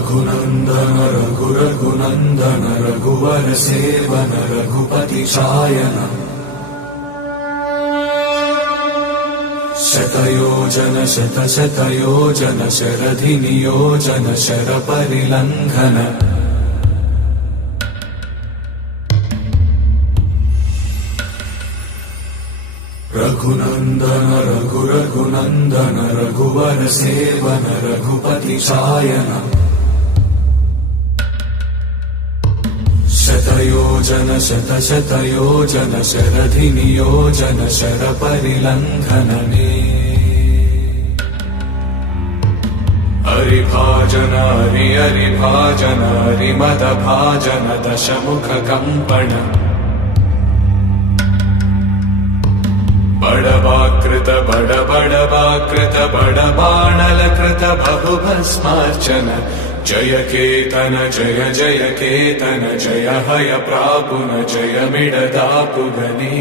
रघुनन्दन रघुनन्दन रघुवर सेवन रघुपति शायन शतयोजन शतशतयोजन शरधि नियोजन शरपरिलङ्घन रघुनन्दन रघुनन्दन रघुवर सेवन रघुपति शायन शतयोजन शतशतयोजन शरधि नियोजन शरपरिलङ्घनने हरिभाजन हरिभाजन हरिमदभाजन दशमुख कम्पण बड़वाकृत बड़वाकृत बड़बाणलकृत बहुभस्मार्चन जय केतन जय जय केतन जय हय प्रापुन जय मिडदापुगने।